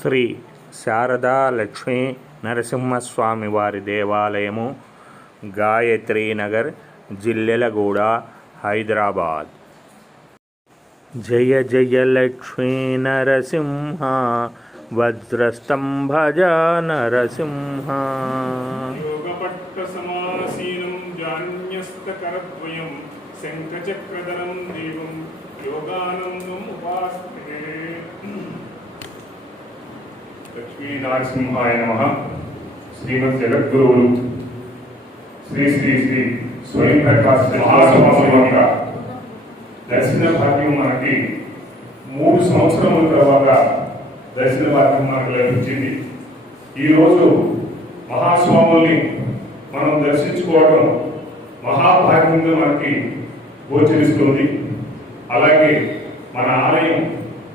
శ్రీ శారదా లక్ష్మీ నరసింహస్వామి వారి దేవాలయము, గాయత్రీనగర్, జిల్లెలగూడ, హైదరాబాద్. జయ జయ లక్ష్మీ నరసింహ, వజ్రస్తంభజ నరసింహ. యోగపట్టసమాసీనం జాన్యస్తకరద్వయం శంఖచక్రధరం దేవం యోగానందం ఉపాస్తే. లక్ష్మీ నరసింహాయ నమః. శ్రీమద్ జగద్గురువులు శ్రీ శ్రీ శ్రీ స్వయం ప్రకాశ్ మహాస్వామి యొక్క దర్శన భాగ్యం మనకి 3 సంవత్సరముల తర్వాత దర్శన భాగ్యం మనకు లభించింది. ఈరోజు మహాస్వాముల్ని మనం దర్శించుకోవడం మహాభాగ్యంగా మనకి గోచరిస్తుంది. అలాగే మన ఆలయం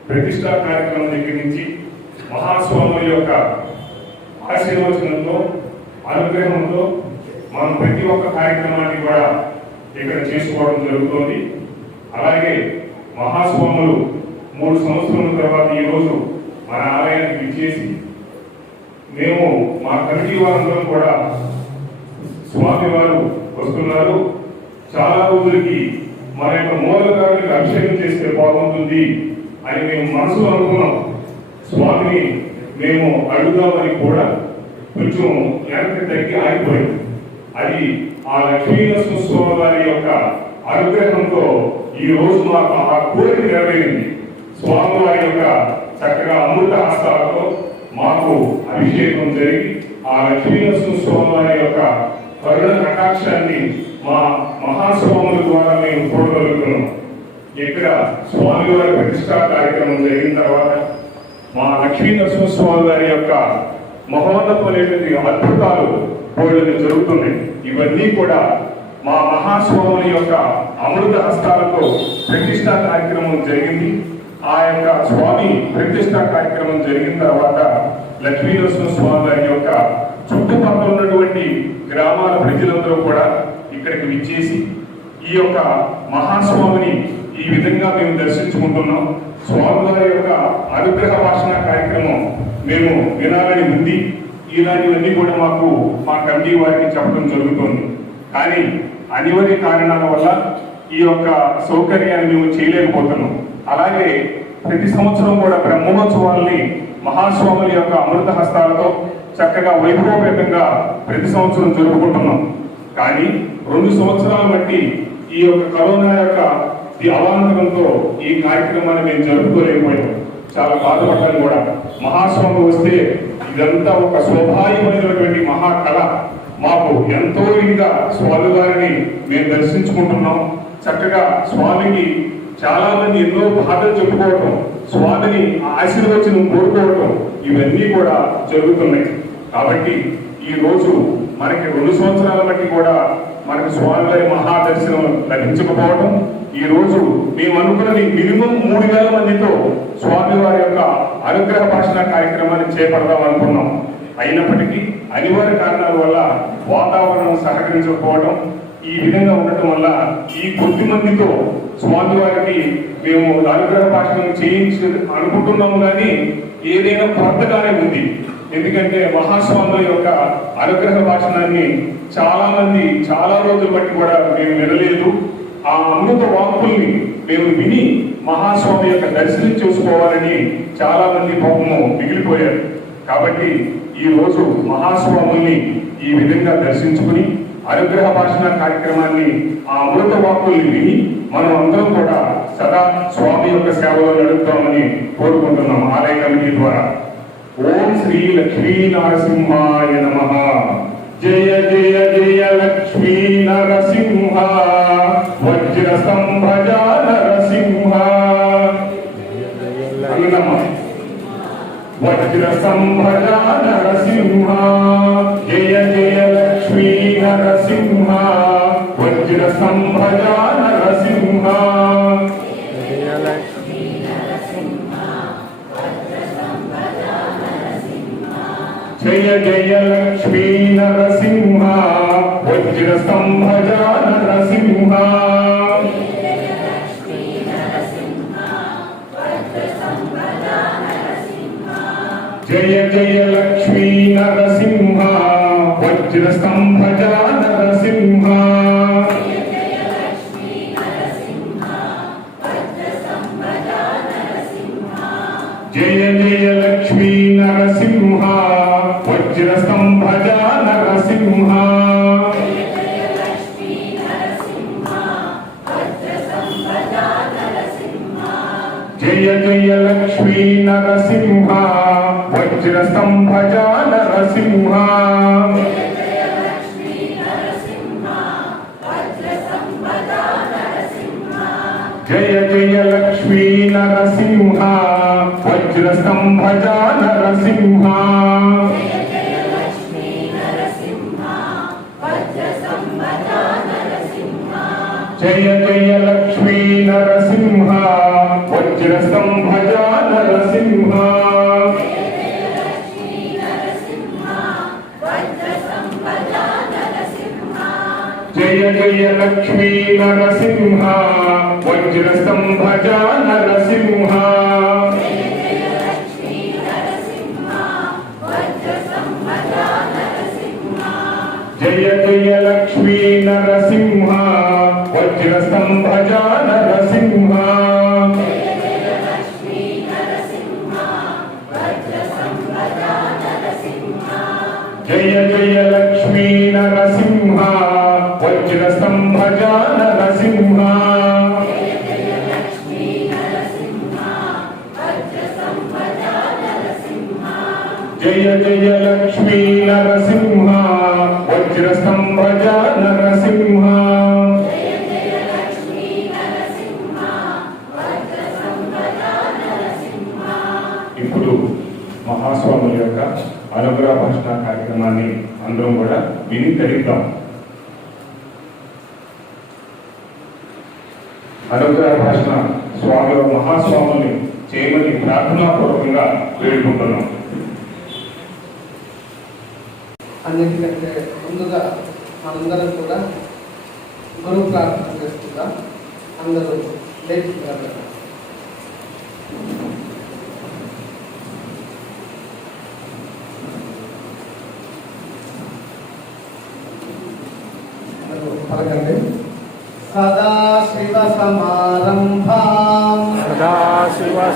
ప్రతిష్టా కార్యక్రమం దగ్గర నుంచి మహాస్వాముల యొక్క ఆశీర్వచనంతో, అనుగ్రహంతో మనం ప్రతి ఒక్క కార్యక్రమాన్ని కూడా ఇక్కడ చేసుకోవడం జరుగుతుంది. అలాగే మహాస్వాములు 3 సంవత్సరాల తర్వాత ఈరోజు మన ఆలయానికి విచ్చేసి మేము మా కమిటీ వారందరం కూడా స్వామి వారు వస్తున్నారు, చాలా రోజులకి మన యొక్క మూలకారులకు అభిషేకం చేస్తే బాగుంటుంది అని మేము మనసులో అనుకున్నాం. స్వామిని మేము అడుగుదామని కూడా కొంచెం వెనక్కి తగ్గి ఆగిపోయింది. అది ఆ లక్ష్మీనరసింహస్వామి వారి యొక్క అనుగ్రహంతో ఈ రోజు మాకు ఆ కోరిక నెరవేరింది. స్వామి వారి యొక్క చక్కగా అమృత హస్తాలతో మాకు అభిషేకం జరిగి ఆ లక్ష్మీనరసింహస్వామి వారి యొక్క కరుణ కటాక్షాన్ని మా మహాస్వాముల ద్వారా మేము చూడగలుగుతున్నాం. ఇక్కడ స్వామివారి ప్రతిష్టా కార్యక్రమం జరిగిన తర్వాత మా లక్ష్మీనరసింహస్వామి వారి యొక్క మహోన్నతమైనటువంటి అద్భుతాలు కోరికలు జరుగుతున్నాయి. ఇవన్నీ కూడా మా మహాస్వాముల యొక్క అమృత హస్తాలతో ప్రతిష్టా కార్యక్రమం జరిగింది. ఆ యొక్క స్వామి ప్రతిష్టా కార్యక్రమం జరిగిన తర్వాత లక్ష్మీనరసింహస్వామి వారి యొక్క చుట్టుపక్కల ఉన్నటువంటి గ్రామాల ప్రజలందరూ కూడా ఇక్కడికి విచ్చేసి ఈ యొక్క మహాస్వామిని ఈ విధంగా మేము దర్శించుకుంటున్నాం. స్వామి వారి యొక్క అనుగ్రహ భాషణ కార్యక్రమం మేము వినాలని ఉంది. ఇలాంటివన్నీ కూడా మాకు మా కమిటీ వారికి చెప్పడం జరుగుతుంది. కానీ అనివార్య కారణాల వల్ల ఈ యొక్క సౌకర్యాన్ని మేము చేయలేకపోతున్నాం. అలాగే ప్రతి సంవత్సరం కూడా బ్రహ్మోత్సవాల్ని మహాస్వాముల యొక్క అమృత హస్తాలతో చక్కగా వైభవపేతంగా ప్రతి సంవత్సరం జరుపుకుంటున్నాం. కానీ 2 సంవత్సరాల బట్టి ఈ యొక్క కరోనా యొక్క అవాంతరంతో ఈ కార్యక్రమాన్ని మేము జరుపుకోలేకపోయాం. చాలా బాధపడ్డాను కూడా. మహాస్వామి వస్తే ఇదంతా ఒక శోభాయమైనటువంటి మహాకళ. మాకు ఎంతో ఇదిగా స్వామి వారిని మేము దర్శించుకుంటున్నాం. చక్కగా స్వామికి చాలా మంది ఎన్నో బాధలు చెప్పుకోవటం, స్వామిని ఆశీర్వచనం కోరుకోవటం, ఇవన్నీ కూడా జరుగుతున్నాయి. కాబట్టి ఈ రోజు మనకి 2 సంవత్సరాల బట్టి కూడా మనకి స్వామివారి మహాదర్శనం లభించకపోవడం, ఈ రోజు మేము అనుకున్నది మినిమం 3000 మందితో స్వామివారి యొక్క అనుగ్రహ భాషణ కార్యక్రమాన్ని చేపడదాం అనుకున్నాం. అయినప్పటికీ అనివార్య కారణాల వల్ల వాతావరణం సహకరించకపోవడం, ఈ విధంగా ఉండటం వల్ల ఈ కొద్ది మందితో స్వామివారికి మేము అనుగ్రహ భాషణ చేయించి అనుకుంటున్నాము. కానీ ఏదైనా కొత్తగానే ఉంది. ఎందుకంటే మహాస్వాముల యొక్క అనుగ్రహ భాషణాన్ని చాలా మంది చాలా రోజులు బట్టి కూడా మేము వినలేదు. ఆ అమృత వాక్కుల్ని మేము విని మహాస్వామి యొక్క దర్శనం చేసుకోవాలని చాలా మంది పాపము మిగిలిపోయారు. కాబట్టి ఈ రోజు మహాస్వాముల్ని ఈ విధంగా దర్శించుకుని అనుగ్రహ భాషణ కార్యక్రమాన్ని ఆ అమృత వాక్కుల్ని విని మనం అందరం కూడా సదా స్వామి యొక్క సేవలో నడుపుతామని కోరుకుంటున్నాం ఆలయ కమిటీ ద్వారా. ఓం శ్రీ లక్ష్మీ నరసింహాయ నమః. జయ జయ జయ లక్ష్మీ నరసింహ, వజ్రస్తంభజ నరసింహ. వజ్రస్తంభజ నరసింహ, జయ జయ లక్ష్మీ నరసింహ, వజ్రస్తంభజ నరసింహ. జయ జయ లక్ష్మీ నరసింహ, వజ్రస్తంభజ నరసింహ. జయ జయ లక్ష్మీ నరసింహ వజ్రస్తంభజ నరసింహ జయ జయ లక్ష్మీ నరసింహ వజ్రస్తంభజ నరసింహ జయ జయ లక్ష్మీ నరసింహ వజ్రస్తంభజ నరసింహ జయ జయ లక్ష్మీ నరసింహ వజ్రస్తంభజ నరసింహ జయ జయ లక్ష్మీ నరసింహ వజ్రస్తంభజ నరసింహ జయ జయ లక్ష్మీ నరసింహ వజ్రస్తంభజ నరసింహ జయ జయ లక్ష్మీ నరసింహ వజ్రస్తంభజ నరసింహ జయ జయ లక్ష్మీ నరసింహ వజ్రస్తంభజ నరసింహ జయ జయ లక్ష్మీ నరసింహ వజ్రస్తంభజ నరసింహ ఇప్పుడు మహాస్వాముల యొక్క అనుగ్రహ భాషణ కార్యక్రమాన్ని అందరం కూడా విని తరిద్దాం. అనుగ్రహ భాషణ స్వాముల మహాస్వాముల్ని చేయమని ప్రార్థనాపూర్వకంగా వేడుకుంటున్నాం. అన్నిటికంటే ముందుగా మనందరం కూడా గురువు ప్రార్థన చేస్తుందా అందరూ లేచి నిలబడతారు. పలకండి. సదాశివ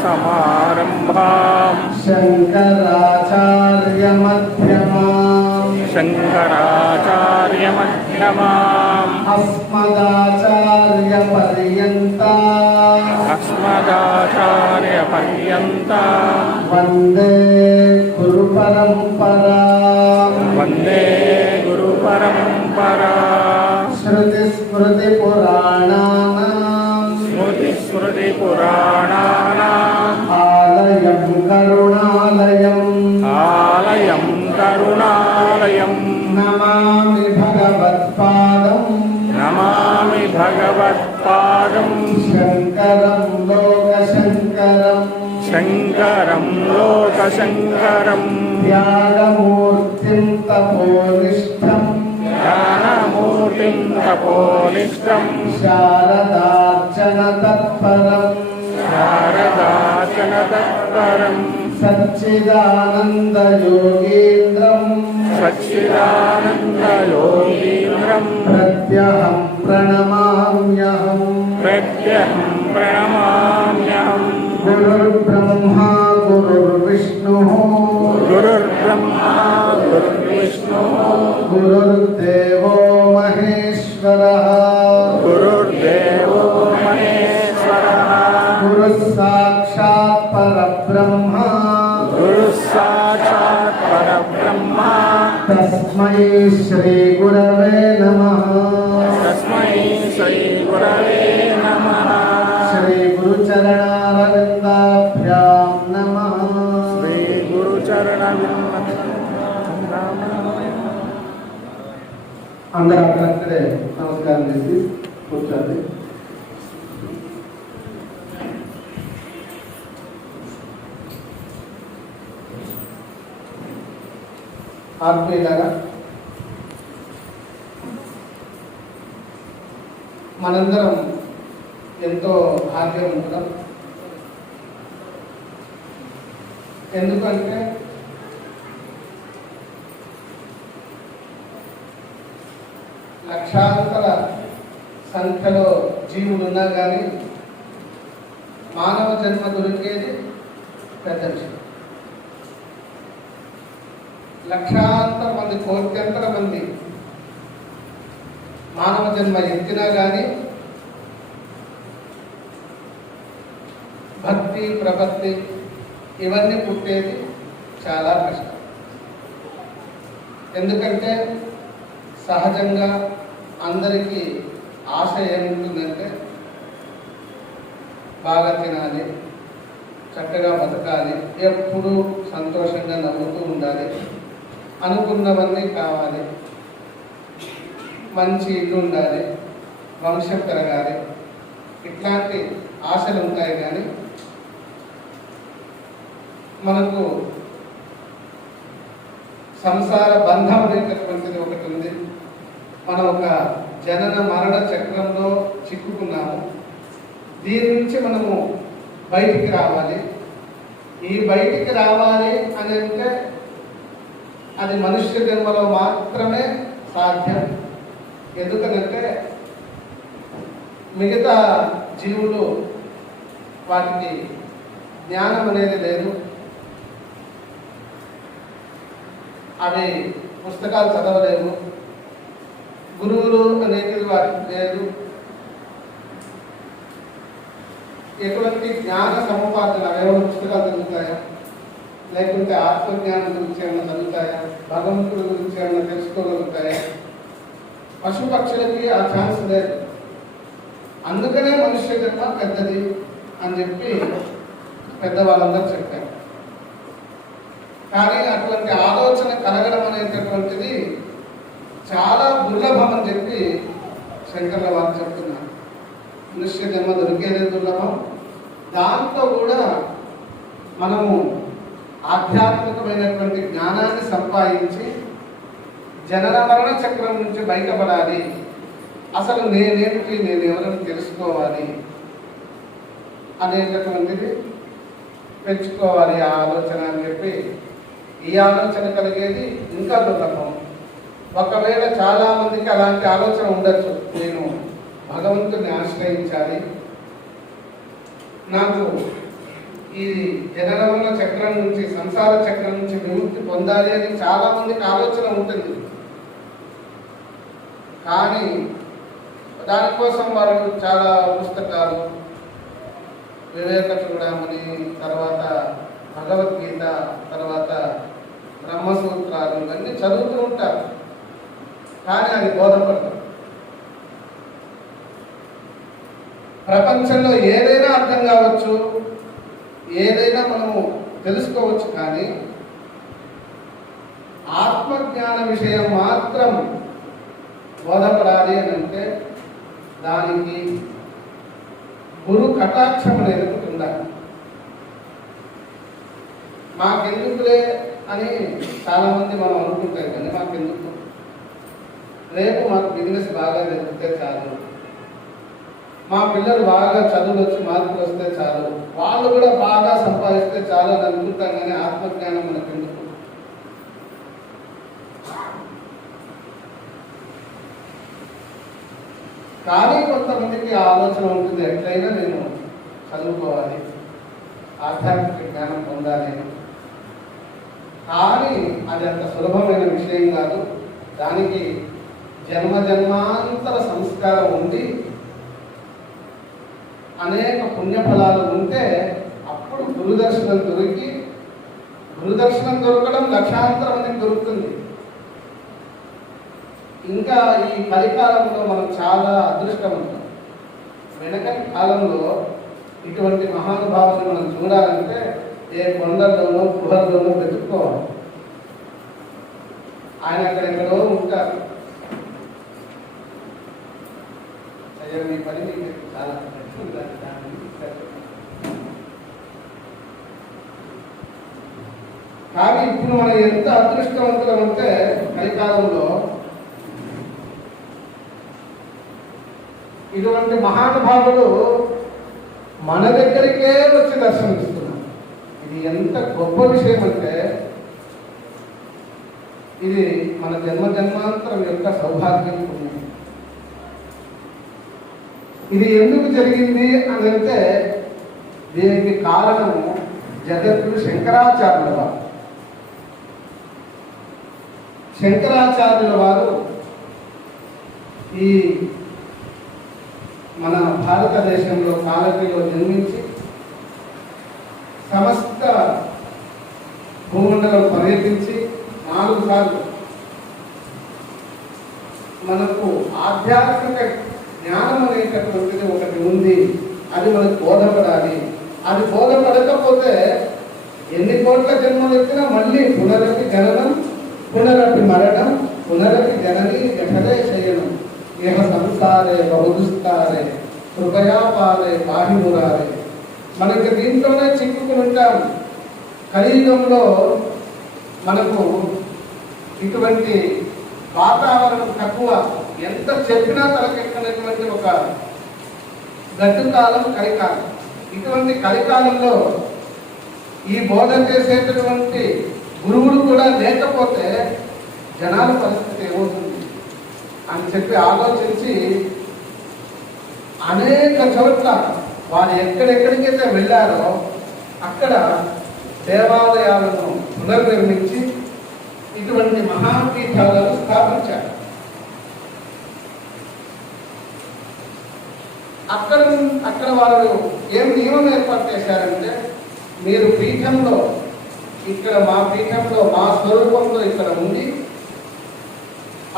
సమారంభాం శంకరాచార్య మధ్యమాం అస్మదాచార్య పర్యంత వందే గురు పరంపరా శృతి స్మృతి పురాణానాం ఆలయం కరుణాలయం నమామి భగవత్పాదం శంకరం లోకశంకరం ధ్యానమూర్తిం తపోనిష్టం శారదార్చన తత్పరం సచ్చిదానంద యోగీంద్రం ప్రత్యహం ప్రణమామ్యహం గురుర్బ్రహ్మా గురుర్విష్ణుః గురుర్దేవో మహేశ్వరః గురుః సాక్షాత్ పరబ్రహ్మ తస్మై శ్రీ గురవే నమః శ్రీ గురుచరణారవిందాభ్యాం నమః అందరూ అక్కడక్కడే నమస్కారం చేసి కూర్చోండి. ఆత్మీయులారా, మనందరం ఎంతో భాగ్యవంతులం. ఎందుకంటే లక్షాంతర సంఖ్యలో జీవులు ఉన్నా కానీ మానవ జన్మ దొరికేది పెద్ద విషయం. లక్షాంతర మంది, కోట్యంతర మంది మానవ జన్మ ఎత్తినా కానీ భక్తి, ప్రపత్తి ఇవన్నీ పుట్టేది చాలా కష్టం. ఎందుకంటే సహజంగా అందరికీ ఆశ ఏముంటుందంటే బాగా తినాలి, చక్కగా బతకాలి, ఎప్పుడూ సంతోషంగా నవ్వుతూ ఉండాలి, అనుకున్నవన్నీ కావాలి, మంచి ఇల్లు ఉండాలి, వంశం పెరగాలి, ఇట్లాంటి ఆశలు ఉంటాయి. కానీ మనకు సంసార బంధం అనేటటువంటిది ఒకటి ఉంది. మనం ఒక జనన మరణ చక్రంలో చిక్కుకున్నాము. దీని నుంచి మనము బయటికి రావాలి. ఈ బయటికి రావాలి అని అంటే అది మనుష్య జన్మలో మాత్రమే సాధ్యం. ఎందుకనంటే మిగతా జీవులు వాటికి జ్ఞానం అనేది లేదు. అవి పుస్తకాలు చదవలేవు, గురువులు అనేది వాటికి లేదు. ఎటువంటి జ్ఞాన సముపార్జన ఏమైనా పుస్తకాలు చదువుతాయా, లేకుంటే ఆత్మజ్ఞానం గురించి ఏమైనా చదువుతాయా, భగవంతుడి గురించి ఏమైనా తెలుసుకోగలుగుతాయా? పశుపక్షులకి ఆ ఛాన్స్ లేదు. అందుకనే మనుష్య జన్మ పెద్దది అని చెప్పి పెద్దవాళ్ళందరూ చెప్పారు. కానీ అటువంటి ఆలోచన కలగడం అనేటటువంటిది చాలా దుర్లభం అని చెప్పి శంకర్ల వారు చెప్తున్నారు. మనుష్య జన్మ దొరికేదే దుర్లభం. దాంతో కూడా మనము ఆధ్యాత్మికమైనటువంటి జ్ఞానాన్ని సంపాదించి జనన మరణ చక్రం నుంచి బయటపడాలి. అసలు నేనేమిటి, నేను ఎవరిని తెలుసుకోవాలి అనేటటువంటిది పెంచుకోవాలి ఆ ఆలోచన అని చెప్పి, ఈ ఆలోచన కలిగేది ఇంకా దుర్లభం. ఒకవేళ చాలా మందికి అలాంటి ఆలోచన ఉండొచ్చు, నేను భగవంతుని ఆశ్రయించాలి, నాకు ఈ జనన చక్రం నుంచి, సంసార చక్రం నుంచి విముక్తి పొందాలి అని చాలా మందికి ఆలోచన ఉంటుంది. కానీ దానికోసం వారు చాలా పుస్తకాలు, వివేక చూడమని, తర్వాత భగవద్గీత, తర్వాత బ్రహ్మసూత్రాలు ఇవన్నీ చదువుతూ ఉంటారు. కానీ అది బోధపడదు. ప్రపంచంలో ఏదైనా అర్థం కావచ్చు, ఏదైనా మనము తెలుసుకోవచ్చు. కానీ ఆత్మజ్ఞాన విషయం మాత్రం బోధపడాలి అని అంటే దానికి గురు కటాక్షం అనేది ఒకటి ఉండాలి. మాకెందుకులే అని చాలా మంది మనం అనుకుంటాం. కానీ మాకెందుకు, రేపు మాకు బిజినెస్ బాగా జరిగితే చాలు, మా పిల్లలు బాగా చదువులు వచ్చి మార్కులు వస్తే చాలు, వాళ్ళు కూడా బాగా సంపాదిస్తే చాలు అని అనుకుంటాం. కానీ ఆత్మజ్ఞానం మనకు ఎందుకు? కానీ కొంతమందికి ఆలోచన ఉంటుంది, ఎట్లయినా నేను చదువుకోవాలి, ఆధ్యాత్మిక జ్ఞానం పొందాలి. కానీ అది అంత సులభమైన విషయం కాదు. దానికి జన్మ జన్మాంతర సంస్కారం ఉండి అనేక పుణ్యఫలాలు ఉంటే అప్పుడు గురుదర్శనం దొరికి, గురుదర్శనం దొరకడం లక్షాంతర మందికి దొరుకుతుంది. ఇంకా ఈ కలికాలంలో మనం చాలా అదృష్టవంతం. వెనకటి కాలంలో ఇటువంటి మహానుభావుని మనం చూడాలంటే ఏ కొండల్లోనో గుహల్లోనో వెతుక్కోవాలి. ఆయన అక్కడెక్కడో ఉంటారు. మీ పని మీకు చాలా కానీ ఇప్పుడు మనం ఎంత అదృష్టవంతులం అంటే కలికాలంలో ఇటువంటి మహానుభావులు మన దగ్గరికే వచ్చి దర్శనమిస్తున్నారు. ఇది ఎంత గొప్ప విషయం అంటే ఇది మన జన్మ జన్మాంతరం యొక్క సౌభాగ్యం. ఇది ఎందుకు జరిగింది అని అంటే దీనికి కారణము జగద్గురు శంకరాచార్యుల వారు. శంకరాచార్యుల వారు ఈ మన భారతదేశంలో కాలటిలో జన్మించి సమస్త భూమండలం పర్యటించి 4 సార్లు మనకు ఆధ్యాత్మిక జ్ఞానం అనేటటువంటిది ఒకటి ఉంది, అది మనకు బోధపడాలి. అది బోధపడకపోతే ఎన్ని కోట్ల జన్మలు ఎత్తినా మళ్ళీ పునరపి జననం పునరపి మరణం పునరపి జనని జఠరే శయనం ఏహ సంసారే బహుదుస్తారే కృపయా పారే బాహిమురారే. మనకి దీంట్లోనే చిక్కుకుని ఉంటాం. కలియుగంలో మనకు ఇటువంటి వాతావరణం తక్కువ, ఎంత చెప్పినా తలకెక్కనటువంటి ఒక గడ్డు కాలం కలికాలం. ఇటువంటి కలికాలంలో ఈ బోధ చేసేటటువంటి గురువులు కూడా లేకపోతే జనాల పరిస్థితి ఏమవుతుంది అని చెప్పి ఆలోచించి అనేక చోట్ల వారు ఎక్కడెక్కడికైతే వెళ్ళారో అక్కడ దేవాలయాలను పునర్నిర్మించి ఇటువంటి మహాపీఠాలను స్థాపించారు. అక్కడ వారు ఏం నియమం ఏర్పాటు చేశారంటే, మీరు పీఠంలో ఇక్కడ మా పీఠంలో మా స్వరూపంలో ఇక్కడ ఉండి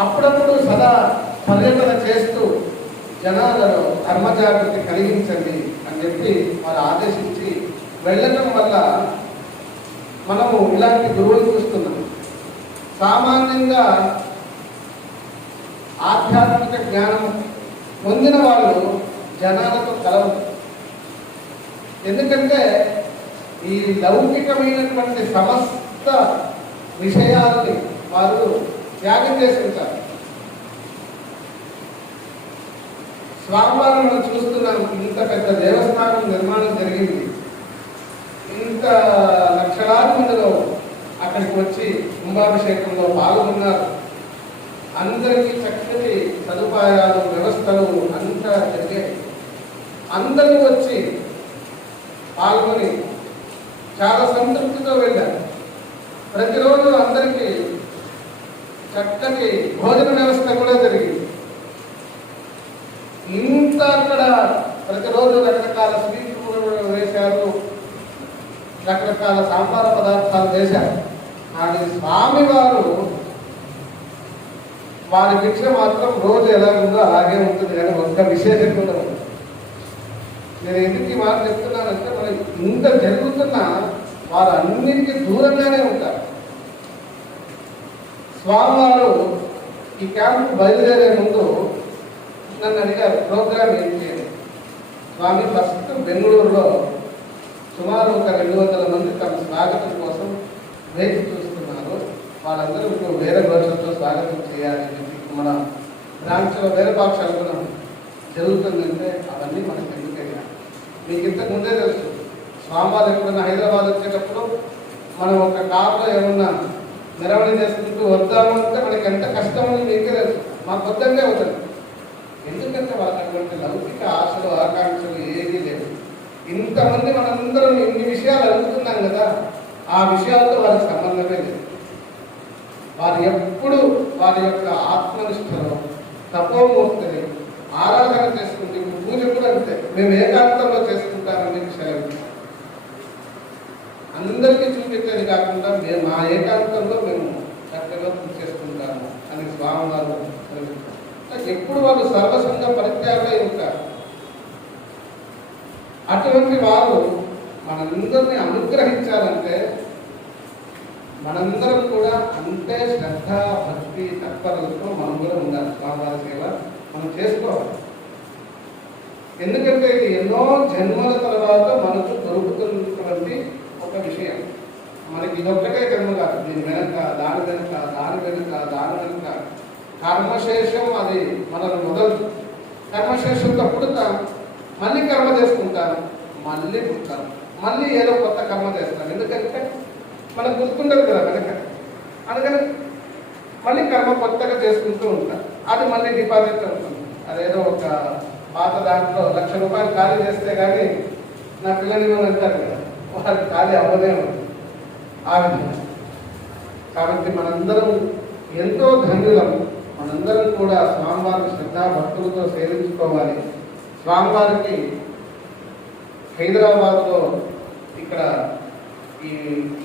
అప్పుడప్పుడు సదా పర్యటన చేస్తూ జనాలలో ధర్మజాగృతి కలిగించండి అని చెప్పి వారు ఆదేశించి వెళ్ళటం వల్ల మనము ఇలాంటి గురువులు చూస్తున్నాం. సామాన్యంగా ఆధ్యాత్మిక జ్ఞానం పొందిన వాళ్ళు జనాలతో కలవరు. ఎందుకంటే ఈ లౌకికమైనటువంటి సమస్త విషయాలని వారు త్యాగం చేసుకుంటారు. స్వామివారిని మనం చూస్తున్నాం. ఇంత పెద్ద దేవస్థానం నిర్మాణం జరిగింది. ఇంత లక్షలాది మందిలో అక్కడికి వచ్చి కుంభాభిషేకంలో పాల్గొన్నారు. అందరికీ చక్కటి సదుపాయాలు వ్యవస్థలు అంతా జరిగాయి. అందరూ వచ్చి పాల్గొని చాలా సంతృప్తితో వెళ్ళారు. ప్రతిరోజు అందరికీ చక్కటి భోజన వ్యవస్థ కూడా జరిగింది. ఇంత అక్కడ ప్రతిరోజు రకరకాల స్వీట్లు కూడా వేశారు, రకరకాల సాంబార పదార్థాలు వేశారు. కానీ స్వామివారు వారి భిక్ష మాత్రం రోజు ఎలా ఉందో అలాగే ఉంటుంది, కానీ ఒక్క విశేషం కూడా ఉంది. నేను ఎందుకు ఈ మాట చెప్తున్నానంటే, మనం ఇంత జరుగుతున్నా వారు అన్నింటికీ దూరంగానే ఉంటారు. స్వామివారు ఈ క్యాంపు బయలుదేరే ముందు నన్ను అడిగారు, ప్రోగ్రామ్ ఏంటి అని. స్వామి ఫస్ట్ బెంగళూరులో సుమారు ఒక 200 మంది తమ స్వాగతం కోసం వేచి చూస్తున్నారు. వాళ్ళందరూ ఇప్పుడు వేరే భాషలతో స్వాగతం చేయాలి అని చెప్పి మన బ్రాంచ్లో వేరే భాషలు కూడా జరుగుతుందంటే అవన్నీ మనకు ఎందుకైనా మీకు ఇంతకు ముందే తెలుసు. స్వామివారు ఎప్పుడైనా హైదరాబాద్ వచ్చేటప్పుడు మనం ఒక కారులో ఏమన్నా మెరవణి చేసుకుంటూ వద్దాము అంటే మనకి ఎంత కష్టమని మీకే తెలుసు. మాకు వద్దంటే అవుతుంది. ఎందుకంటే వాళ్ళకి అటువంటి లౌకిక ఆశలు ఆకాంక్షలు ఏదీ లేవు. ఇంతమంది మనందరం ఇన్ని విషయాలు అడుగుతున్నాం కదా, ఆ విషయాలతో వారికి సంబంధమే లేదు. వారు ఎప్పుడు వారి యొక్క ఆత్మనిష్టలో తపోమూర్తిని ఆరాధన చేసుకుంటే, పూజ కూడా అంతే. మేము ఏకాంతంలో చేసుకుంటామనే విషయాలు అందరికీ చూపించేది కాకుండా మేము ఆ ఏకాంతంలో మేము చక్కగా పూజ చేసుకుంటాము అని స్వామివారు ఎప్పుడు వాళ్ళు సర్వసంగ పరిత్యాగై ఉంటారు. అటువంటి వారు మనందరినీ అనుగ్రహించాలంటే మనందరం కూడా అంతే శ్రద్ధ భక్తి తత్పరలతో మనం కూడా ఉండాలి. స్వామివారి సేవ మనం చేసుకోవాలి. ఎందుకంటే ఇది ఎన్నో జన్మల తర్వాత మనకు దొరుకుతున్నటువంటి ఒక విషయం. మనకి ఇదొక్కటే జన్మ కాదు, దీని వెనక దాని వెనక దాని వెనక దాని వెనక కర్మశేషం అది మనల్ని మొదలు. కర్మశేషంతో పుడతాం, మళ్ళీ కర్మ చేసుకుంటాను, మళ్ళీ పుడతాను, మళ్ళీ ఏదో కొత్త కర్మ చేస్తాను. ఎందుకంటే మనకు గుర్తుండదు కదా వెనక. అందుకని మళ్ళీ కర్మ కొత్తగా చేసుకుంటూ ఉంటాం. అది మళ్ళీ డిపాజిట్ అవుతుంది. అదేదో ఒక పాత దాంట్లో 1,00,000 రూపాయలు ఖాళీ చేస్తే కానీ నా పిల్లలు అంటారు కదా, వాళ్ళకి ఖాళీ అవ్వదే ఉంది ఆ విధంగా. కాబట్టి మనందరం ఎంతో ధన్యులం. మనందరం కూడా స్వామివారిని శ్రద్ధా భక్తులతో సేవించుకోవాలి. స్వామివారికి హైదరాబాద్లో ఇక్కడ ఈ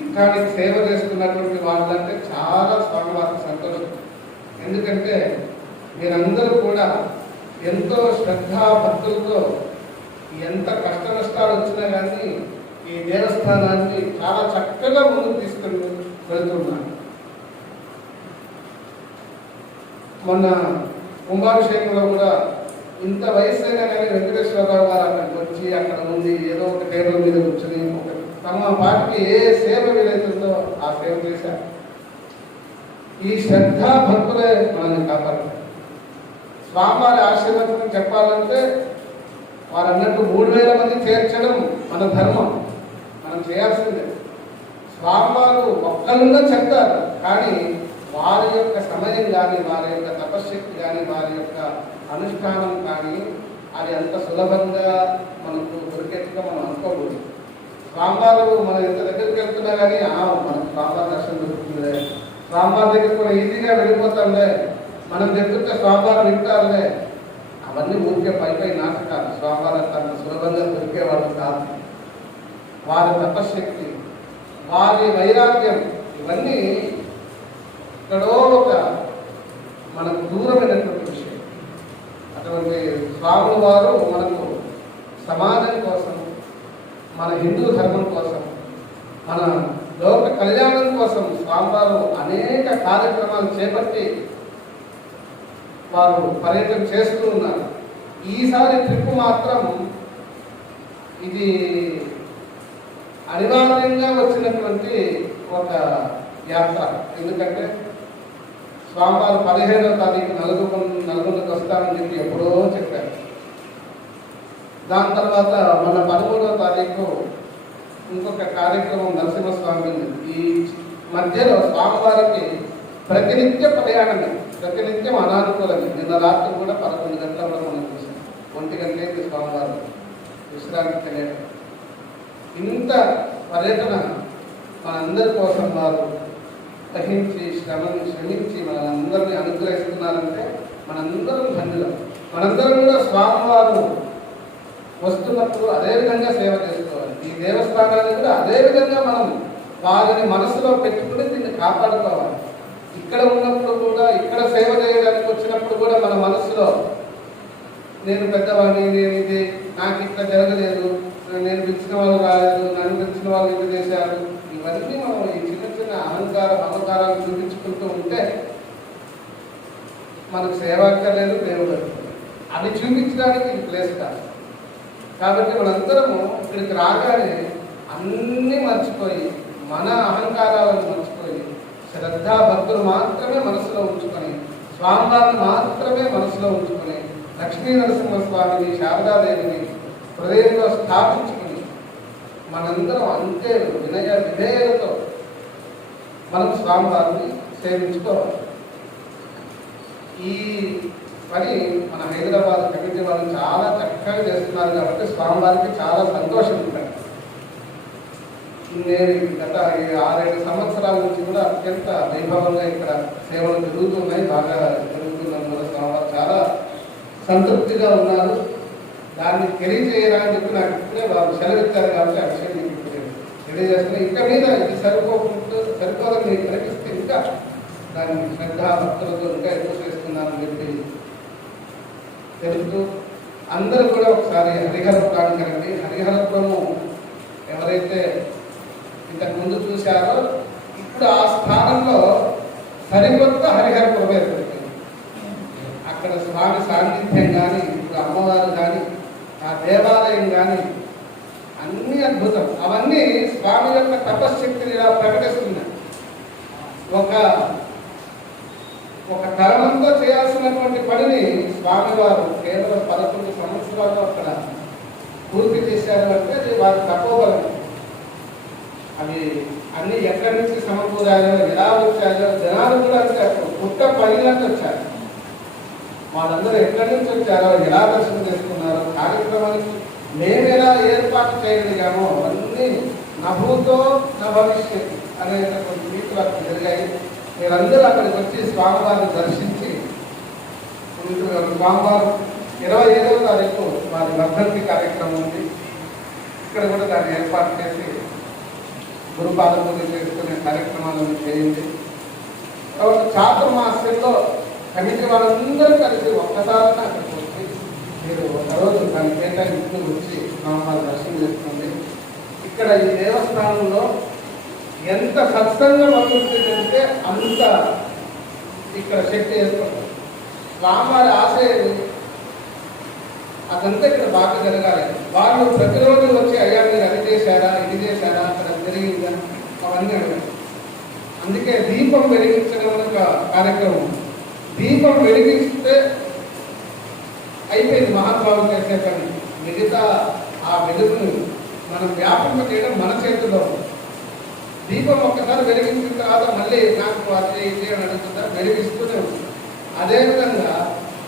ఇట్లాంటి సేవ చేస్తున్నటువంటి వాళ్ళంటే చాలా స్వామివారికి సంతోషం. ఎందుకంటే మీరందరూ కూడా ఎంతో శ్రద్ధా భక్తులతో ఎంత కష్ట నష్టాలు వచ్చినా కానీ ఈ దేవస్థానాన్ని చాలా చక్కగా ముందుకు తీసుకొని వెళ్తున్నారు. మొన్న కుంభాభిషేకంలో కూడా ఇంత వయసు అయినా కానీ వెంకటేశ్వరరావు గారు అక్కడికి వచ్చి అక్కడ ఉంది ఏదో ఒక టేబుల్ మీద కూర్చొని ఒక తమ పాటికి ఏ సేవ వీలైతుందో ఆ సేవ చేశారు. ఈ శ్రద్ధా భక్తులే మనల్ని కాపాడుతారు. స్వామివారి ఆశీర్వచనం చెప్పాలంటే వారు అన్నట్టు 3,000 మంది చేర్చడం మన ధర్మం, మనం చేయాల్సిందే. స్వామివారు ఒక్కరున్నా చెప్తారు, కానీ వారి యొక్క సమయం కానీ వారి యొక్క తపశ్శక్తి కానీ వారి యొక్క అనుష్ఠానం కానీ అది అంత సులభంగా మనకు దొరికేట్టుగా మనం అనుకోకూడదు. స్వామివారు మనం ఎంత దగ్గరికి వెళ్తున్నా కానీ మనకు స్వామివారి దర్శనం దొరుకుతుందే, స్వామివారి దగ్గర కూడా ఈజీగా వెళ్ళిపోతాంలే, మనం చెప్తుంటే స్వామివారు వింటారులే, అవన్నీ ఊరికే పై నాటకాలు. స్వామివారు అంత సులభంగా దొరికేవాళ్ళు కాదు. వారి తపశ్శక్తి, వారి వైరాగ్యం, ఇవన్నీ ఎక్కడో ఒక మనకు దూరమైనటువంటి విషయం. అటువంటి స్వాముల వారు మనకు సమాజం కోసం, మన హిందూ ధర్మం కోసం, మన లోక కళ్యాణం కోసం స్వామివారు అనేక కార్యక్రమాలు చేపట్టి వారు పర్యటన చేస్తూ ఉన్నారు. ఈసారి ట్రిప్ మాత్రం ఇది అనివార్యంగా వచ్చినటువంటి ఒక యాత్ర. ఎందుకంటే స్వామివారు 15వ తారీఖు నలుగురికి వస్తామని చెప్పి ఎప్పుడో చెప్పారు. దాని తర్వాత మన 13వ తారీఖు ఇంకొక కార్యక్రమం నరసింహస్వామి. ఈ మధ్యలో స్వామివారికి ప్రతినిత్య ప్రయాణమే, ప్రతినిత్యం అనానుకూలమే. నిన్న రాత్రి కూడా 11 గంటల వరకు మనం చూసాం. 1 గంటలకి స్వామివారు విశ్రాంతి తెలియడం. ఇంత పర్యటన మనందరి కోసం వారు సహించి శ్రమించి మనందరినీ అనుగ్రహిస్తున్నారంటే మనందరం ధన్యులం. మనందరం కూడా స్వామివారు వస్తున్నప్పుడు అదేవిధంగా సేవ చేసుకోవాలి. ఈ దేవస్థానాన్ని కూడా అదేవిధంగా మనం వారిని మనసులో పెట్టుకుని దీన్ని కాపాడుకోవాలి. ఇక్కడ ఉన్నప్పుడు కూడా, ఇక్కడ సేవ చేయడానికి వచ్చినప్పుడు కూడా మన మనసులో నేను పెద్దవాడిని, నేను ఇది నాకు ఇట్లా జరగలేదు, నేను పిలిచిన వాళ్ళు రాలేదు, నన్ను పిలిచిన వాళ్ళు ఇది చేశారు, ఇవన్నీ మనం ఈ చిన్న చిన్న అహంకారాలు చూపించుకుంటూ ఉంటే మనకు సేవాక్కర్లేదు, దేవుడు అవి చూపించడానికి ఇది ప్లేస్ కాదు. కాబట్టి మనందరము ఇక్కడికి రాగానే అన్నీ మర్చిపోయి, మన అహంకారాలను మర్చిపోయి, శ్రద్ధా భక్తులు మాత్రమే మనసులో ఉంచుకొని, స్వామివారిని మాత్రమే మనసులో ఉంచుకొని, లక్ష్మీ నరసింహస్వామిని, శారదాదేవిని హృదయంలో స్థాపించుకుని మనందరం అంతే విధేయతతో మనం స్వామివారిని సేవించుకోవాలి. ఈ పని మన హైదరాబాద్ కమిటీ వాళ్ళు చాలా చక్కగా చేస్తున్నారు కాబట్టి స్వామివారికి చాలా సంతోషం ఉంటుంది. నేను గత 6-7 సంవత్సరాల నుంచి కూడా అత్యంత వైభవంగా ఇక్కడ సేవలు జరుగుతున్నాయి, బాగా జరుగుతున్నాయి కూడా. స్వామివారు చాలా సంతృప్తిగా ఉన్నారు. దాన్ని తెలియజేయాలని చెప్పి నాకు ఇప్పుడే వాళ్ళు సెలవిచ్చారు కాబట్టి ఆ విషయం మీకు తెలియజేస్తున్నాను. ఇంకా మీద ఇది సరిపోదని మీకు కనిపిస్తే ఇంకా దాన్ని శ్రద్ధా భక్తులతో ఇంకా ఎక్కువ చేస్తున్నానని చెప్పి తెలుపుతూ అందరూ కూడా ఒకసారి హరిహరపురానికి రండి. హరిహరపురము ఎవరైతే ఇంతకు ముందు చూశారో ఇప్పుడు ఆ స్థానంలో సరికొత్త హరిహరపురం ఏర్పడుతుంది. అక్కడ స్వామి సాన్నిధ్యం కానీ, ఇప్పుడు అమ్మవారు కానీ, ఆ దేవాలయం కానీ అన్నీ అద్భుతం. అవన్నీ స్వామి యొక్క తపశ్శక్తిని ఇలా ప్రకటిస్తున్నాయి. ఒక తరమంతో చేయాల్సినటువంటి పనిని స్వామివారు కేవలం 11 సంవత్సరాలు అక్కడ పూర్తి చేశారు అంటే అది వారి తపోబలం. అవి అన్ని ఎక్కడి నుంచి సమకూరాయో, ఎలా వచ్చాయో జనాలు కూడా అంటే పుట్ట పగిలినట్టు వచ్చారు. వాళ్ళందరూ ఎక్కడి నుంచి వచ్చారో, ఎలా దర్శనం చేసుకున్నారో, కార్యక్రమానికి మేము ఎలా ఏర్పాటు చేయగలిగామో అవన్నీ నభూతో నా భవిష్యత్ అనేటటువంటి నీతి వాక్యం జరిగాయి. మీరందరూ అక్కడికి వచ్చి స్వామివారిని దర్శించి, స్వామివారు 25వ తారీఖు వారి వర్ధంతి కార్యక్రమం ఉంది. ఇక్కడ కూడా దాన్ని ఏర్పాటు చేసి గురుపాద పూజ చేసుకునే కార్యక్రమాలను చేయండి. తర్వాత చాతుర్మాస్యంలో కమిటీ వాళ్ళందరూ కలిసి ఒక్కసారి అక్కడికి వచ్చి మీరు ఒకరోజు దాన్ని కేటాయించుకుని వచ్చి స్వామివారి దర్శనం చేసుకోండి. ఇక్కడ ఈ దేవస్థానంలో ఎంత సత్సంగం అభివృద్ధి చెందితే అంత ఇక్కడ శక్తి ఏర్పడుతుంది. స్వామివారి ఆశయాలు అదంతా ఇక్కడ బాగా జరగాలి. వాళ్ళు ప్రతిరోజు వచ్చి అయ్యా మీరు అది చేశారా, ఇది చేశారా, అక్కడ జరిగిందా, అవన్నీ అడగాలి. అందుకే దీపం వెలిగించడం ఒక కార్యక్రమం. దీపం వెలిగిస్తే అయిపోయింది మహాత్మాలు చేసే పని. మిగతా ఆ వెలుగును మనం వ్యాపంప చేయడం మన చేతిలో. దీపం ఒక్కసారి వెలిగించిన తర్వాత మళ్ళీ నాకు అది ఇది అని అడుగుతుందా, వెలిగిస్తూనే ఉంటుంది. అదేవిధంగా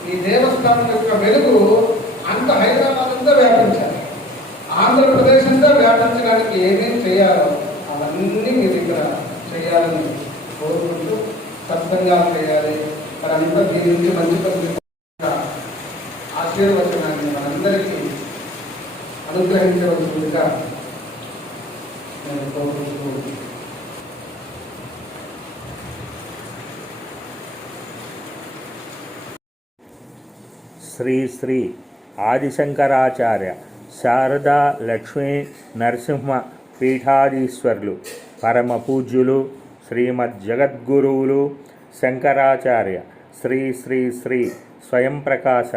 ఈ దేవస్థానం యొక్క వెలుగు అంత హైదరాబాద్ అంతా వ్యాపించాలి. ఆంధ్రప్రదేశ్ అంతా వ్యాపించడానికి ఏమేమి చేయాలో అవన్నీ మీరు ఇక్కడ చేయాలని కోరుకుంటూ సత్సంగాలు చేయాలి. మరంతా దీని నుంచి మంచి పని ఆశీర్వచనాన్ని మనందరికీ అనుగ్రహించవలసిందిగా నేను కోరుకుంటూ శ్రీ శ్రీ ఆదిశంకరాచార్య శారదా లక్ష్మీ నరసింహ పీఠాధీశ్వరులు పరమ పూజ్యులు శ్రీమద్ జగద్గురువులు శంకరాచార్య శ్రీ శ్రీ శ్రీ స్వయం ప్రకాశ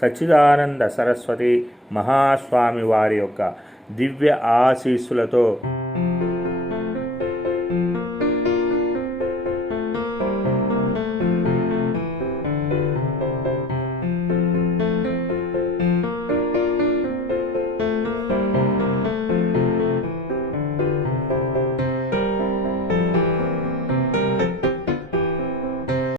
సచ్చిదానంద సరస్వతి మహాస్వామి వారి యొక్క దివ్య ఆశీస్సులతో